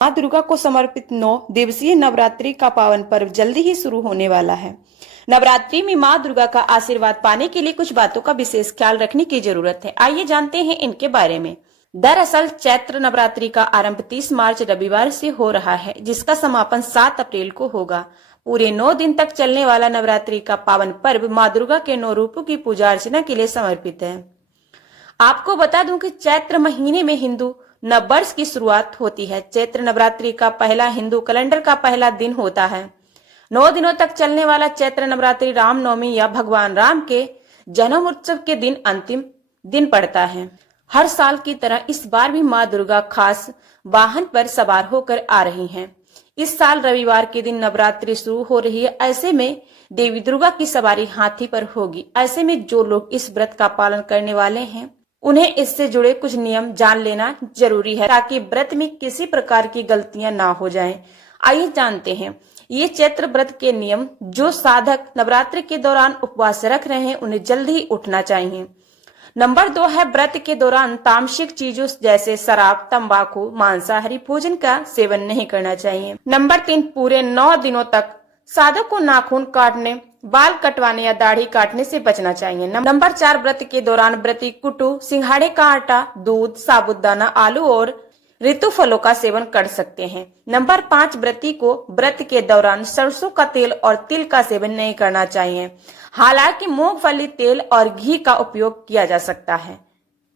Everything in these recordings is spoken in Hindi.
माँ दुर्गा को समर्पित 9 दिवसीय नवरात्रि का पावन पर्व जल्दी ही शुरू होने वाला है। नवरात्रि में माँ दुर्गा का आशीर्वाद पाने के लिए कुछ बातों का विशेष ख्याल रखने की जरूरत है। आइए जानते हैं इनके बारे में। दरअसल चैत्र नवरात्रि का आरंभ 30 मार्च रविवार से हो रहा है, जिसका समापन 7 अप्रैल को होगा। पूरे 9 दिन तक चलने वाला नवरात्रि का पावन पर्व माँ दुर्गा के 9 रूपों की पूजा अर्चना के लिए समर्पित है। आपको बता दूं कि चैत्र महीने में हिंदू नव वर्ष की शुरुआत होती है। चैत्र नवरात्रि का पहला हिंदू कैलेंडर का पहला दिन होता है। 9 दिनों तक चलने वाला चैत्र नवरात्रि रामनवमी या भगवान राम के जन्म उत्सव के दिन अंतिम दिन पड़ता है। हर साल की तरह इस बार भी माँ दुर्गा खास वाहन पर सवार होकर आ रही हैं। इस साल रविवार के दिन नवरात्रि शुरू हो रही है। ऐसे में देवी दुर्गा की सवारी हाथी पर होगी। ऐसे में जो लोग इस व्रत का पालन करने वाले हैं उन्हें इससे जुड़े कुछ नियम जान लेना जरूरी है, ताकि व्रत में किसी प्रकार की गलतियां ना हो जाएं। आइए जानते हैं ये चैत्र व्रत के नियम। जो साधक नवरात्रि के दौरान उपवास रख रहे हैं उन्हें जल्दी ही उठना चाहिए। नंबर 2 है, व्रत के दौरान तामसिक चीजों जैसे शराब, तंबाकू, मांसाहारी भोजन का सेवन नहीं करना चाहिए। नंबर 3, पूरे 9 दिनों तक साधक को नाखून काटने, बाल कटवाने या दाढ़ी काटने से बचना चाहिए। नंबर 4, व्रत के दौरान व्रती कुटू, सिंघाड़े का आटा, दूध, साबूदाना, आलू और ऋतु फलों का सेवन कर सकते हैं। नंबर 5, व्रती को व्रत के दौरान सरसों का तेल और तिल का सेवन नहीं करना चाहिए। हालांकि मूंगफली तेल और घी का उपयोग किया जा सकता है।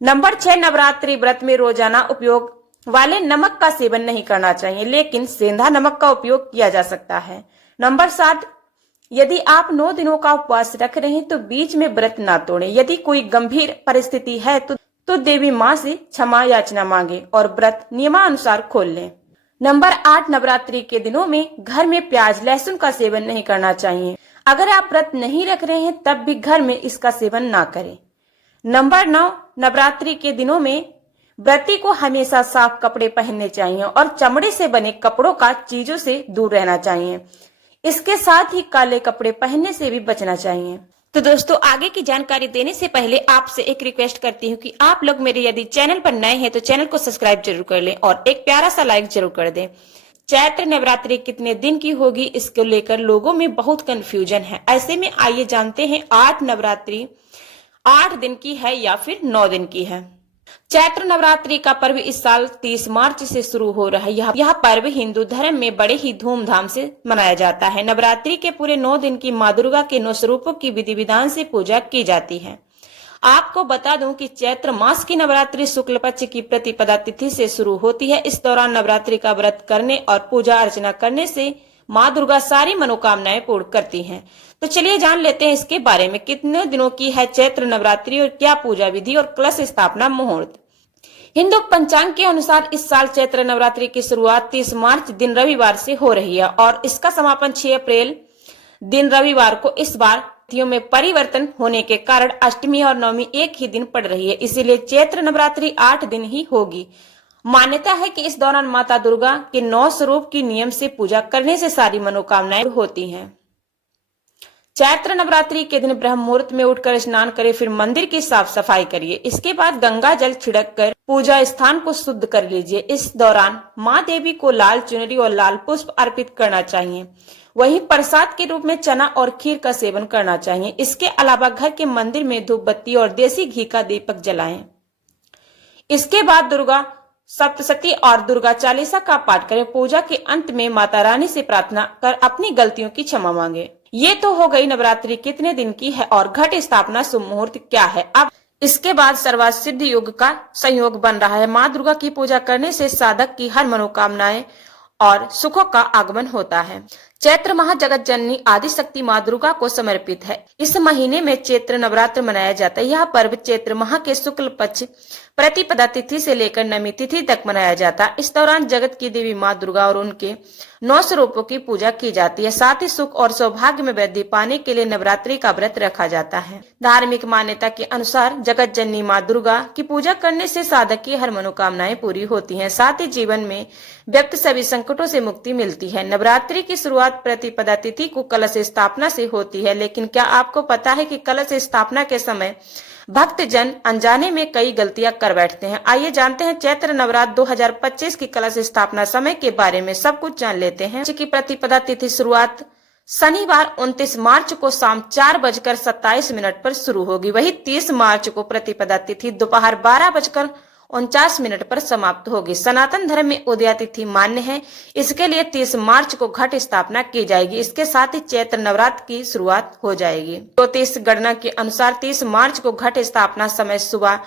नंबर 6, नवरात्रि व्रत में रोजाना उपयोग वाले नमक का सेवन नहीं करना चाहिए, लेकिन सेंधा नमक का उपयोग किया जा सकता है। नंबर 7, यदि आप 9 दिनों का उपवास रख रहे हैं तो बीच में व्रत ना तोड़ें। यदि कोई गंभीर परिस्थिति है तो देवी माँ से क्षमा याचना मांगे और व्रत नियमानुसार खोल लें। नंबर 8, नवरात्रि के दिनों में घर में प्याज लहसुन का सेवन नहीं करना चाहिए। अगर आप व्रत नहीं रख रहे हैं तब भी घर में इसका सेवन ना करें। नंबर 9, नवरात्रि के दिनों में व्रती को हमेशा साफ कपड़े पहनने चाहिए और चमड़े से बने कपड़ों का चीजों से दूर रहना चाहिए। इसके साथ ही काले कपड़े पहनने से भी बचना चाहिए। तो दोस्तों, आगे की जानकारी देने से पहले आपसे एक रिक्वेस्ट करती हूँ कि आप लोग मेरे यदि चैनल पर नए हैं तो चैनल को सब्सक्राइब जरूर कर लें और एक प्यारा सा लाइक जरूर कर दें। चैत्र नवरात्रि कितने दिन की होगी इसको लेकर लोगों में बहुत कंफ्यूजन है। ऐसे में आइए जानते हैं 8 नवरात्रि 8 दिन की है या फिर 9 दिन की है। चैत्र नवरात्रि का पर्व इस साल 30 मार्च से शुरू हो रहा है। यह पर्व हिंदू धर्म में बड़े ही धूमधाम से मनाया जाता है। नवरात्रि के पूरे 9 दिन की माँ दुर्गा के 9 स्वरूपों की विधि विधान से पूजा की जाती है। आपको बता दूं कि चैत्र मास की नवरात्रि शुक्ल पक्ष की प्रतिपदा तिथि से शुरू होती है। इस दौरान नवरात्रि का व्रत करने और पूजा अर्चना करने से माँ दुर्गा सारी मनोकामनाएं पूर्ण करती हैं। तो चलिए जान लेते हैं इसके बारे में। कितने दिनों की है चैत्र नवरात्रि और क्या पूजा विधि और कलश स्थापना मुहूर्त। हिंदू पंचांग के अनुसार इस साल चैत्र नवरात्रि की शुरुआत 30 मार्च दिन रविवार से हो रही है और इसका समापन 6 अप्रैल दिन रविवार को। इस बार तिथियों में परिवर्तन होने के कारण अष्टमी और नवमी एक ही दिन पड़ रही है, इसीलिए चैत्र नवरात्रि 8 दिन ही होगी। मान्यता है कि इस दौरान माता दुर्गा के 9 स्वरूप की नियम से पूजा करने से सारी मनोकामनाएं होती हैं। चैत्र नवरात्रि के दिन ब्रह्म मुहूर्त में उठकर स्नान करें, फिर मंदिर की साफ सफाई करिए। इसके बाद गंगा जल छिड़क कर पूजा स्थान को शुद्ध कर लीजिए। इस दौरान माँ देवी को लाल चुनरी और लाल पुष्प अर्पित करना चाहिए। वहीं प्रसाद के रूप में चना और खीर का सेवन करना चाहिए। इसके अलावा घर के मंदिर में धूप बत्ती और देसी घी का दीपक जलाएं। इसके बाद दुर्गा सप्तशती और दुर्गा चालीसा का पाठ करें। पूजा के अंत में माता रानी से प्रार्थना कर अपनी गलतियों की क्षमा मांगे। ये तो हो गई नवरात्रि कितने दिन की है और घट स्थापना शुभ मुहूर्त क्या है। अब इसके बाद सर्वसिद्ध योग का संयोग बन रहा है। माँ दुर्गा की पूजा करने से साधक की हर मनोकामनाएं और सुखों का आगमन होता है। चैत्र माह जगत जननी आदि शक्ति माँ दुर्गा को समर्पित है। इस महीने में चैत्र नवरात्र मनाया जाता है। यह पर्व चैत्र माह के शुक्ल पक्ष प्रतिपदा तिथि से लेकर नवमी तिथि तक मनाया जाता है। इस दौरान जगत की देवी माँ दुर्गा और उनके 9 स्वरूपों की पूजा की जाती है। साथ ही सुख और सौभाग्य में वृद्धि पाने के लिए नवरात्रि का व्रत रखा जाता है। धार्मिक मान्यता के अनुसार जगत जननी माँ दुर्गा की पूजा करने से साधक की हर मनोकामनाएं पूरी होती हैं। साथ ही जीवन में व्यक्त सभी संकटों से मुक्ति मिलती है। नवरात्रि की शुरुआत प्रतिपदा तिथि को कलश स्थापना से होती है, लेकिन क्या आपको पता है कि कलश स्थापना के समय भक्तजन अनजाने में कई गलतियां कर बैठते हैं। आइए जानते हैं चैत्र नवरात्र 2025 की कलश स्थापना समय के बारे में सब कुछ जान लेते हैं। की प्रतिपदा तिथि शुरुआत शनिवार 29 मार्च को शाम 4:27 पर शुरू होगी। वही 30 मार्च को प्रतिपदा तिथि दोपहर 12:49 पर समाप्त होगी। सनातन धर्म में उदया तिथि मान्य है, इसके लिए 30 मार्च को घट स्थापना की जाएगी। इसके साथ ही चैत्र नवरात्र की शुरुआत हो जाएगी। ज्योतिष गणना के अनुसार 30 मार्च को घट स्थापना समय सुबह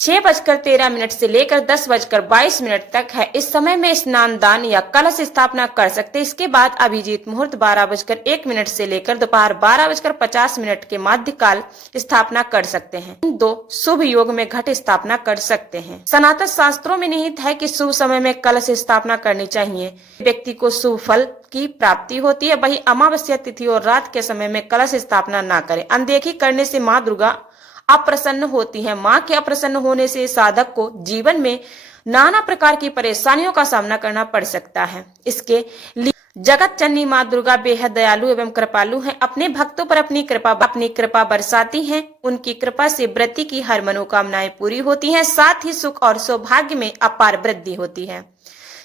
6:13 से लेकर 10:22 तक है। इस समय में स्नान दान या कलश स्थापना कर सकते हैं। इसके बाद अभिजीत मुहूर्त 12:01 से लेकर दोपहर 12:50 के मध्यकाल स्थापना कर सकते हैं। इन दो शुभ योग में घट स्थापना कर सकते हैं। सनातन शास्त्रों में निहित है कि शुभ समय में कलश स्थापना करनी चाहिए, व्यक्ति को शुभ फल की प्राप्ति होती है। वही अमावस्या तिथि और रात के समय में कलश स्थापना न करें। अनदेखी करने से माँ दुर्गा अप्रसन्न होती है। माँ के अप्रसन्न होने से साधक को जीवन में नाना प्रकार की परेशानियों का सामना करना पड़ सकता है। इसके लिए जगत जननी माँ दुर्गा बेहद दयालु एवं कृपालु हैं। अपने भक्तों पर अपनी कृपा बरसाती हैं। उनकी कृपा से व्रती की हर मनोकामनाएं पूरी होती हैं। साथ ही सुख और सौभाग्य में अपार वृद्धि होती है।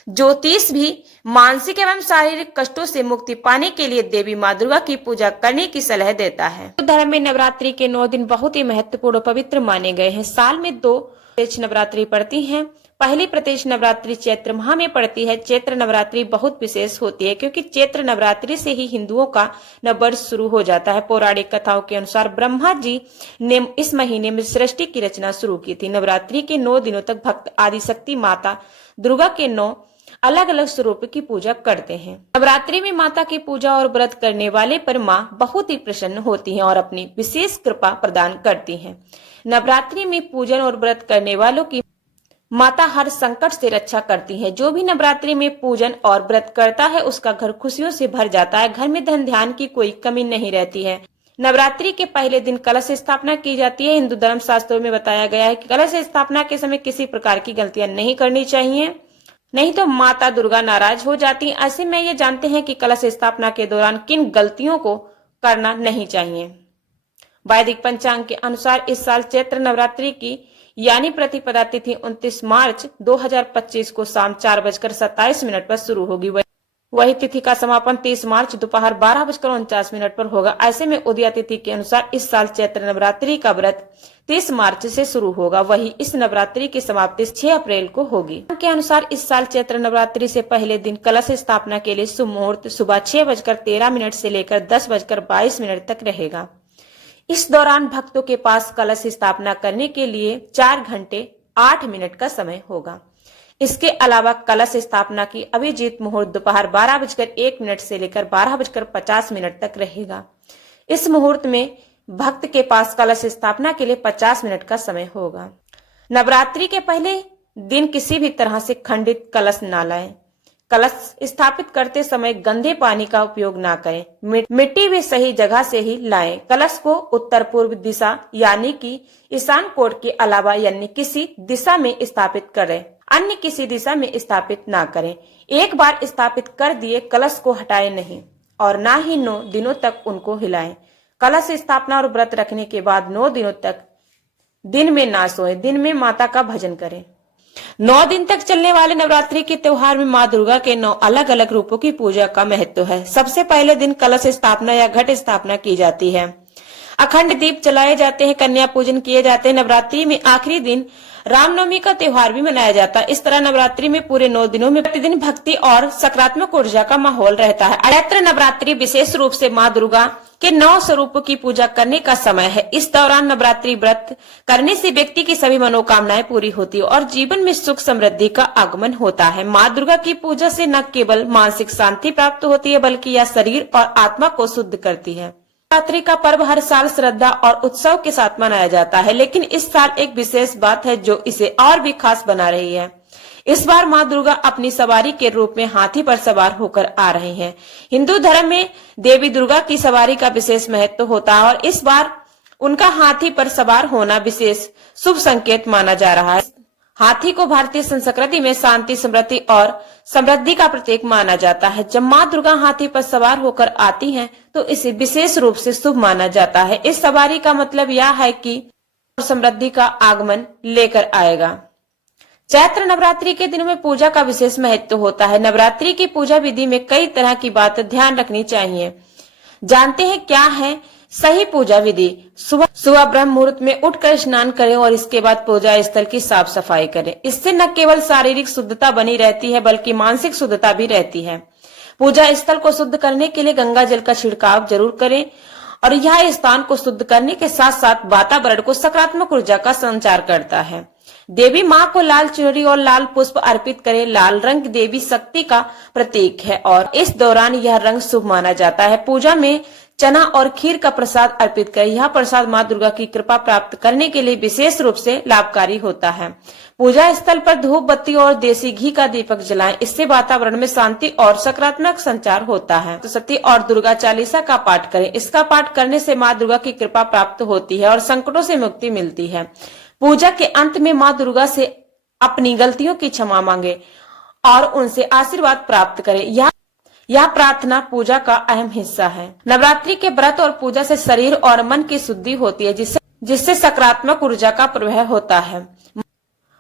ज्योतिष भी मानसिक एवं शारीरिक कष्टों से मुक्ति पाने के लिए देवी माँ दुर्गा की पूजा करने की सलाह देता है। हिंदू धर्म में नवरात्रि के 9 दिन बहुत ही महत्वपूर्ण और पवित्र माने गए हैं। साल में 2 प्रत्यक्ष नवरात्रि पड़ती हैं। पहली प्रत्यक्ष नवरात्रि चैत्र माह में पड़ती है। चैत्र नवरात्रि बहुत विशेष होती है क्योंकि चैत्र नवरात्रि से ही हिंदुओं का नववर्ष शुरू हो जाता है। पौराणिक कथाओं के अनुसार ब्रह्मा जी ने इस महीने में सृष्टि की रचना शुरू की थी। नवरात्रि के 9 दिनों तक भक्त आदिशक्ति माता दुर्गा के 9 अलग अलग स्वरूप की पूजा करते हैं। नवरात्रि में माता की पूजा और व्रत करने वाले पर माँ बहुत ही प्रसन्न होती हैं और अपनी विशेष कृपा प्रदान करती हैं। नवरात्रि में पूजन और व्रत करने वालों की माता हर संकट से रक्षा करती है। जो भी नवरात्रि में पूजन और व्रत करता है उसका घर खुशियों से भर जाता है। घर में धन ध्यान की कोई कमी नहीं रहती है। नवरात्रि के पहले दिन कलश स्थापना की जाती है। हिंदू धर्म शास्त्रों में बताया गया है कि कलश स्थापना के समय किसी प्रकार की गलतियां नहीं करनी चाहिए, नहीं तो माता दुर्गा नाराज हो जाती है। ऐसे में ये जानते हैं कि कलश स्थापना के दौरान किन गलतियों को करना नहीं चाहिए। वैदिक पंचांग के अनुसार इस साल चैत्र नवरात्रि की यानी प्रतिपदा तिथि 29 मार्च 2025 को शाम 4:27 पर शुरू होगी। वही तिथि का समापन 30 मार्च दोपहर 12:49 पर होगा। ऐसे में उदया तिथि के अनुसार इस साल चैत्र नवरात्रि का व्रत 30 मार्च से शुरू होगा। वही इस नवरात्रि की समाप्ति 6 अप्रैल को होगी। के अनुसार इस साल चैत्र नवरात्रि से पहले दिन कलश स्थापना के लिए शुभ मुहूर्त सुबह 6:13 से लेकर 10:22 तक रहेगा। इस दौरान भक्तों के पास कलश स्थापना करने के लिए 4 घंटे 8 मिनट का समय होगा। इसके अलावा कलश स्थापना की अभिजीत मुहूर्त दोपहर 12:01 से लेकर 12:50 तक रहेगा। इस मुहूर्त में भक्त के पास कलश स्थापना के लिए 50 मिनट का समय होगा। नवरात्रि के पहले दिन किसी भी तरह से खंडित कलश न लाएं। कलश स्थापित करते समय गंदे पानी का उपयोग ना करें। मिट्टी भी सही जगह से ही लाएं। कलश को उत्तर पूर्व दिशा यानी कि ईशान कोण के अलावा यानी किसी दिशा में स्थापित करें, अन्य किसी दिशा में स्थापित ना करें। एक बार स्थापित कर दिए कलश को हटाएं नहीं और ना ही 9 दिनों तक उनको हिलाएं। कलश स्थापना और व्रत रखने के बाद 9 दिनों तक दिन में ना सोएं। दिन में माता का भजन करें। 9 दिन तक चलने वाले नवरात्रि के त्योहार में माँ दुर्गा के 9 अलग अलग रूपों की पूजा का महत्व है। सबसे पहले दिन कलश स्थापना या घट स्थापना की जाती है। अखंड दीप जलाए जाते हैं, कन्या पूजन किए जाते हैं। नवरात्रि में आखिरी दिन रामनवमी का त्योहार भी मनाया जाता है। इस तरह नवरात्रि में पूरे 9 दिनों में प्रतिदिन भक्ति और सकारात्मक ऊर्जा का माहौल रहता है। चैत्र नवरात्रि विशेष रूप से माँ दुर्गा के 9 स्वरूपों की पूजा करने का समय है। इस दौरान नवरात्रि व्रत करने से व्यक्ति की सभी मनोकामनाएं पूरी होती है और जीवन में सुख समृद्धि का आगमन होता है। माँ दुर्गा की पूजा से न केवल मानसिक शांति प्राप्त होती है बल्कि यह शरीर और आत्मा को शुद्ध करती है। नवरात्रि का पर्व हर साल श्रद्धा और उत्सव के साथ मनाया जाता है, लेकिन इस साल एक विशेष बात है जो इसे और भी खास बना रही है। इस बार माँ दुर्गा अपनी सवारी के रूप में हाथी पर सवार होकर आ रही हैं। हिंदू धर्म में देवी दुर्गा की सवारी का विशेष महत्व होता है और इस बार उनका हाथी पर सवार होना विशेष शुभ संकेत माना जा रहा है। हाथी को भारतीय संस्कृति में शांति, समृद्धि और समृद्धि का प्रतीक माना जाता है। जब माँ दुर्गा हाथी पर सवार होकर आती हैं, तो इसे विशेष रूप से शुभ माना जाता है। इस सवारी का मतलब यह है कि और समृद्धि का आगमन लेकर आएगा। चैत्र नवरात्रि के दिनों में पूजा का विशेष महत्व होता है। नवरात्रि की पूजा विधि में कई तरह की बातें ध्यान रखनी चाहिए। जानते हैं क्या है सही पूजा विधि? सुबह ब्रह्म मुहूर्त में उठकर स्नान करें और इसके बाद पूजा स्थल की साफ सफाई करें। इससे न केवल शारीरिक शुद्धता बनी रहती है बल्कि मानसिक शुद्धता भी रहती है। पूजा स्थल को शुद्ध करने के लिए गंगा जल का छिड़काव जरूर करें और यह स्थान को शुद्ध करने के साथ साथ वातावरण को सकारात्मक ऊर्जा का संचार करता है। देवी माँ को लाल चुनरी और लाल पुष्प अर्पित करें। लाल रंग देवी शक्ति का प्रतीक है और इस दौरान यह रंग शुभ माना जाता है। पूजा में चना और खीर का प्रसाद अर्पित करें। यह प्रसाद माँ दुर्गा की कृपा प्राप्त करने के लिए विशेष रूप से लाभकारी होता है। पूजा स्थल पर धूप बत्ती और देसी घी का दीपक जलाएं। इससे वातावरण में शांति और सकारात्मक संचार होता है। तो सती और दुर्गा चालीसा का पाठ करें। इसका पाठ करने से माँ दुर्गा की कृपा प्राप्त होती है और संकटों से मुक्ति मिलती है। पूजा के अंत में माँ दुर्गा से अपनी गलतियों की क्षमा मांगे और उनसे आशीर्वाद प्राप्त करें। यह प्रार्थना पूजा का अहम हिस्सा है। नवरात्रि के व्रत और पूजा से शरीर और मन की शुद्धि होती है, जिससे सकारात्मक ऊर्जा का प्रवाह होता है।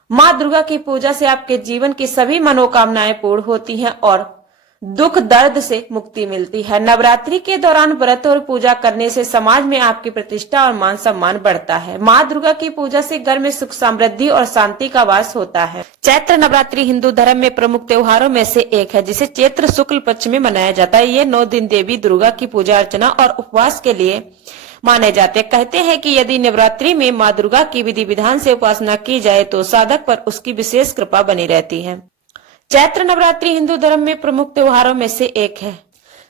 माँ दुर्गा की पूजा से आपके जीवन की सभी मनोकामनाएं पूर्ण होती हैं और दुख दर्द से मुक्ति मिलती है। नवरात्रि के दौरान व्रत और पूजा करने से समाज में आपकी प्रतिष्ठा और मान सम्मान बढ़ता है। माँ दुर्गा की पूजा से घर में सुख समृद्धि और शांति का वास होता है। चैत्र नवरात्रि हिंदू धर्म में प्रमुख त्योहारों में से एक है, जिसे चैत्र शुक्ल पक्ष में मनाया जाता है। ये 9 दिन देवी दुर्गा की पूजा अर्चना और उपवास के लिए माने जाते हैं। कहते हैं कि यदि नवरात्रि में माँ दुर्गा की विधि विधान से उपासना की जाए तो साधक पर उसकी विशेष कृपा बनी रहती है। चैत्र नवरात्रि हिंदू धर्म में प्रमुख त्योहारों में से एक है।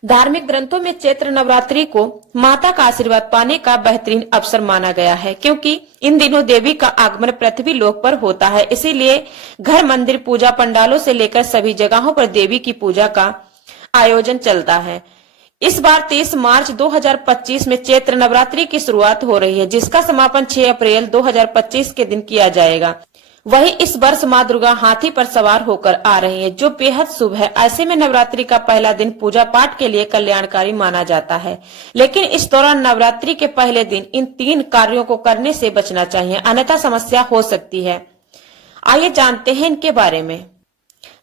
धार्मिक ग्रंथों में चैत्र नवरात्रि को माता का आशीर्वाद पाने का बेहतरीन अवसर माना गया है, क्योंकि इन दिनों देवी का आगमन पृथ्वी लोक पर होता है। इसीलिए घर, मंदिर, पूजा पंडालों से लेकर सभी जगहों पर देवी की पूजा का आयोजन चलता है। इस बार 23 मार्च 2025 में चैत्र नवरात्रि की शुरुआत हो रही है, जिसका समापन 6 अप्रैल 2025 के दिन किया जाएगा। वही इस वर्ष माँ दुर्गा हाथी पर सवार होकर आ रही है, जो बेहद शुभ है। ऐसे में नवरात्रि का पहला दिन पूजा पाठ के लिए कल्याणकारी माना जाता है, लेकिन इस दौरान नवरात्रि के पहले दिन इन 3 कार्यों को करने से बचना चाहिए, अन्यथा समस्या हो सकती है। आइए जानते हैं इनके बारे में।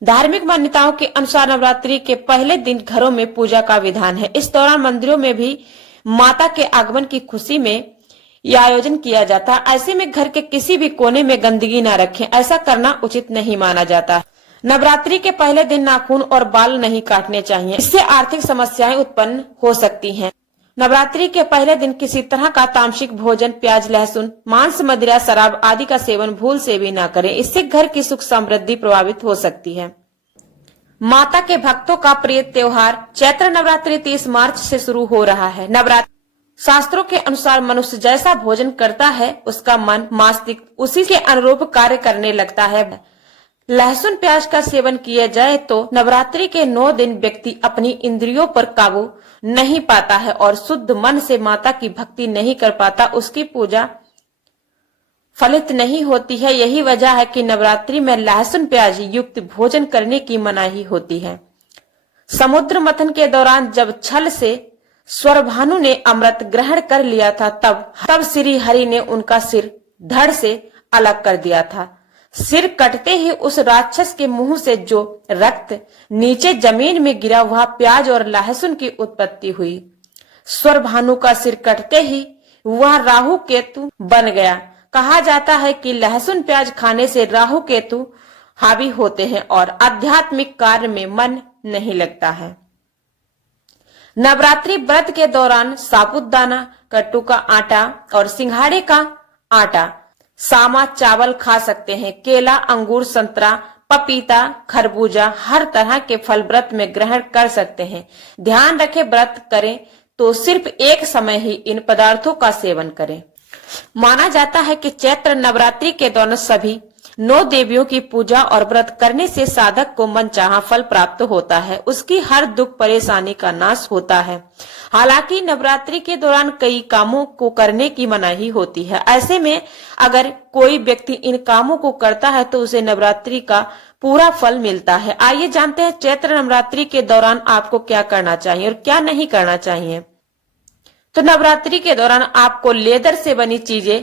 धार्मिक मान्यताओं के अनुसार नवरात्रि के पहले दिन घरों में पूजा का विधान है। इस दौरान मंदिरों में भी माता के आगमन की खुशी में यह आयोजन किया जाता है। ऐसे में घर के किसी भी कोने में गंदगी न रखें, ऐसा करना उचित नहीं माना जाता। नवरात्रि के पहले दिन नाखून और बाल नहीं काटने चाहिए, इससे आर्थिक समस्याएं उत्पन्न हो सकती हैं। नवरात्रि के पहले दिन किसी तरह का तामसिक भोजन, प्याज, लहसुन, मांस, मदिरा, शराब आदि का सेवन भूल से भी न करें। इससे घर की सुख समृद्धि प्रभावित हो सकती है। माता के भक्तों का प्रिय त्योहार चैत्र नवरात्रि 30 मार्च से शुरू हो रहा है। नवरात्रि शास्त्रों के अनुसार मनुष्य जैसा भोजन करता है, उसका मन, मस्तिष्क उसी के अनुरूप कार्य करने लगता है। लहसुन प्याज का सेवन किया जाए तो नवरात्रि के 9 दिन व्यक्ति अपनी इंद्रियों पर काबू नहीं पाता है और शुद्ध मन से माता की भक्ति नहीं कर पाता। उसकी पूजा फलित नहीं होती है। यही वजह है कि नवरात्रि में लहसुन प्याज युक्त भोजन करने की मनाही होती है। समुद्र मंथन के दौरान जब छल से स्वरभानु ने अमृत ग्रहण कर लिया था, तब श्री हरि ने उनका सिर धड़ से अलग कर दिया था। सिर कटते ही उस राक्षस के मुंह से जो रक्त नीचे जमीन में गिरा, वह प्याज और लहसुन की उत्पत्ति हुई। स्वरभानु का सिर कटते ही वह राहु केतु बन गया। कहा जाता है कि लहसुन प्याज खाने से राहु केतु हावी होते हैं और आध्यात्मिक कार्य में मन नहीं लगता है। नवरात्रि व्रत के दौरान साबूदाना, कट्टू का आटा और सिंघाड़े का आटा, सामा, चावल खा सकते हैं। केला, अंगूर, संतरा, पपीता, खरबूजा, हर तरह के फल व्रत में ग्रहण कर सकते हैं। ध्यान रखें, व्रत करें तो सिर्फ एक समय ही इन पदार्थों का सेवन करें। माना जाता है कि चैत्र नवरात्रि के दौरान सभी 9 देवियों की पूजा और व्रत करने से साधक को मनचाहा फल प्राप्त होता है, उसकी हर दुख परेशानी का नाश होता है। हालांकि नवरात्रि के दौरान कई कामों को करने की मनाही होती है। ऐसे में अगर कोई व्यक्ति इन कामों को करता है तो उसे नवरात्रि का पूरा फल मिलता है। आइए जानते हैं चैत्र नवरात्रि के दौरान आपको क्या करना चाहिए और क्या नहीं करना चाहिए। तो नवरात्रि के दौरान आपको लेदर से बनी चीजें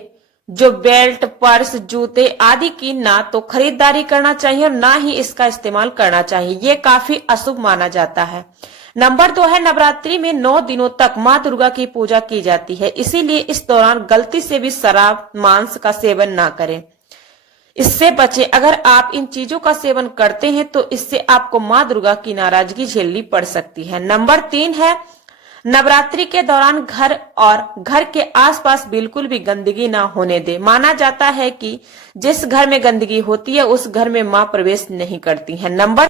जो बेल्ट, पर्स, जूते आदि की ना तो खरीदारी करना चाहिए और ना ही इसका इस्तेमाल करना चाहिए। ये काफी अशुभ माना जाता है। नंबर 2 है, नवरात्रि में 9 दिनों तक माँ दुर्गा की पूजा की जाती है, इसीलिए इस दौरान गलती से भी शराब, मांस का सेवन ना करें, इससे बचें। अगर आप इन चीजों का सेवन करते हैं तो इससे आपको माँ दुर्गा की नाराजगी झेलनी पड़ सकती है। नंबर 3 है, नवरात्रि के दौरान घर और घर के आसपास बिल्कुल भी गंदगी ना होने दे। माना जाता है कि जिस घर में गंदगी होती है उस घर में माँ प्रवेश नहीं करती है। नंबर